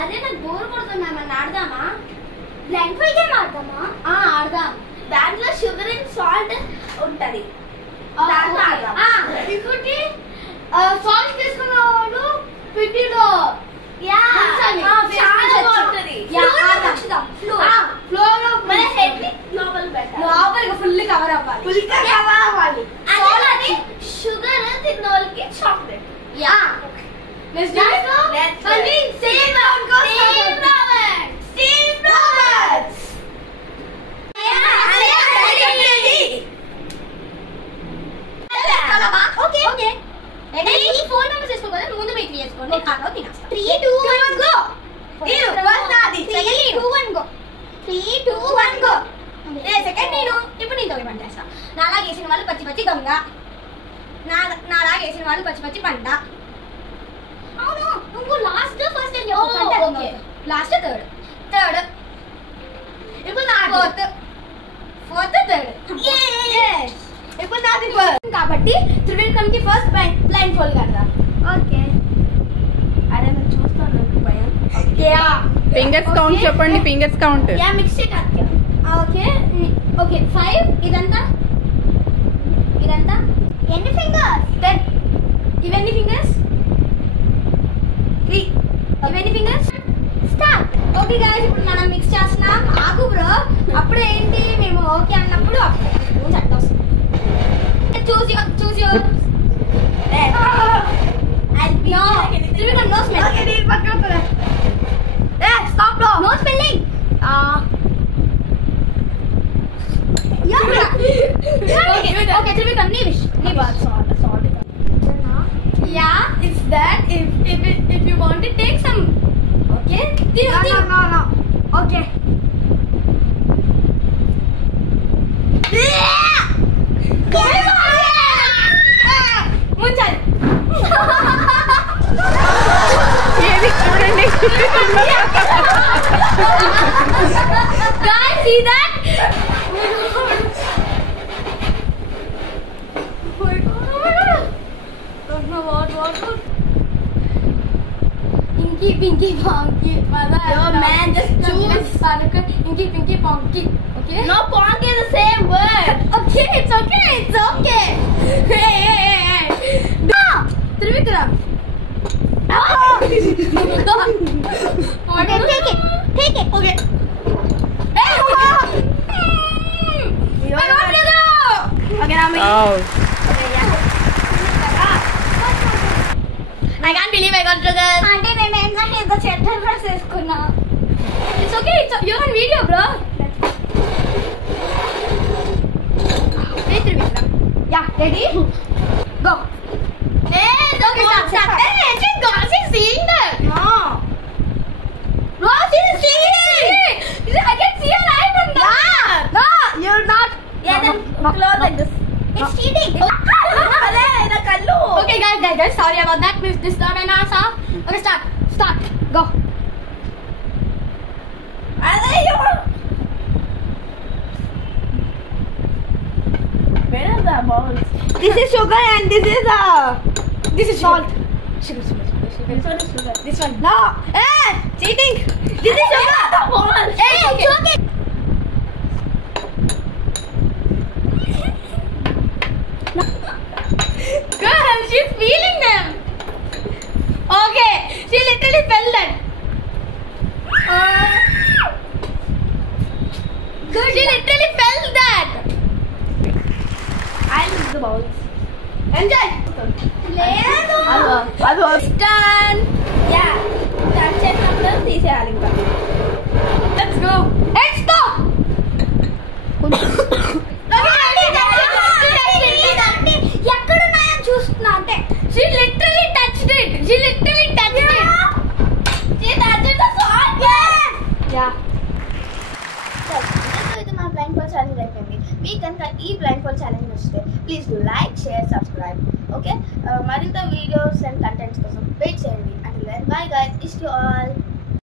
అదే నాకు బోర్ కొడుతున్నా, మన ఆడదామా? బ్లైండ్ ఫోల్డ్ గేమ్ ఆడదామా? ఆడదాం. దాంట్లో షుగర్ అండ్ సాల్ట్ ఉంటది. దాంట్లో ఆడదాం. ఇంకోటి సాల్ట్ తీసుకున్నవాడు పిండిలో చాలా బాగుంటది. లోపలికి ఫుల్ కవర్ అవ్వాలి. షుగర్ తిన్న వాళ్ళకి చాక్లెట్. ముందు మీకు చేసుకోండి. 3, 2, 1 go. 3, 2, 1 go. 3, 2, 1 go. సెకండ్ నేను ఇప్పుడు నేను తోటి పంటేస్తా. నాలాగేసిన వాళ్ళు పచ్చి పచ్చి దొంగ, నాలాగేసిన వాళ్ళు పచ్చి పచ్చి పంట. అవును, నువ్వు లాస్ట్ ఫస్ట్ అని చెప్పు. లాస్ట్ థర్డ్ ఇప్పుడు నా ఫోర్త్ థర్డ్. ఇప్పుడు నాది కాబట్టి త్రివిక్రమ్కి ఫస్ట్ బ్లైండ్ ఫోల్డ్ కదా. ఓకే, అరే నేను చూస్తాను భయం. ఫింగర్స్ కౌంట్ చెప్పండి. Fingers count. మిక్స్ చేయడానికి. ఓకే 5. ఇదంతా ఎన్ని ఫింగర్స్? 10. ఇవన్నీ ఫింగర్స్ 3. ఇవన్నీ ఫింగర్స్. స్టార్ట్. ఓకే గైస్, ఇప్పుడు మనం మిక్స్ చేస్తున్నాం. ఆగు బ్రో, అప్పుడు ఏంటి మేము ఓకే అన్నప్పుడు అప్పుడు చట్ట వస్తుంది. చూసి no smell. Okay, deal pakka. Stop bro. No spelling. Okay, Trivikram, Nivish. Salt. Yeah, it's that. If you want to take some. Okay. No. Okay. Munchal. Guys, see that? Oh my god. Don't know what. Inky, Pinky, Ponky. Yo man, just choose. Inky, Pinky, Ponky. Okay? No, Ponky is the same word. Okay, it's okay. Hey. No! Trivikram. Okay, take it. Okay. Hey, I got to go. Okay, now me. Oh. Okay, yeah. I can't believe I got to go. Auntie, I'm the center dress. It's okay. You're on video, bro. Wait, Trivikram. Yeah, ready? Go. Hey, don't stop. Hey, she's seeing that. No. No, she's seeing. I can see her eye from there. No, you're not. Yeah, then close like this. It's cheating. Okay, guys, sorry about that. This time and answer. Okay, start. Go. Where are the balls? This is sugar and this is salt. Sugar. This one. No. Hey, cheating. This is sugar. The balls. Hey, okay. Girl, she's feeling them. Okay, she literally felt that. Good. She literally felt that. I lose the balls. Enjoy. That was done. Yeah. That's it. Let's go. Let's go. She literally touched it. She touched the salt. Yeah. So, my blindfold challenge అయిపోయింది. మీకు కనుక ఈ blindfold challenge నచ్చితే please do like, share, subscribe. Okay, మరింత videos and contents కోసం wait చేయండి. Until then bye guys, it's you all.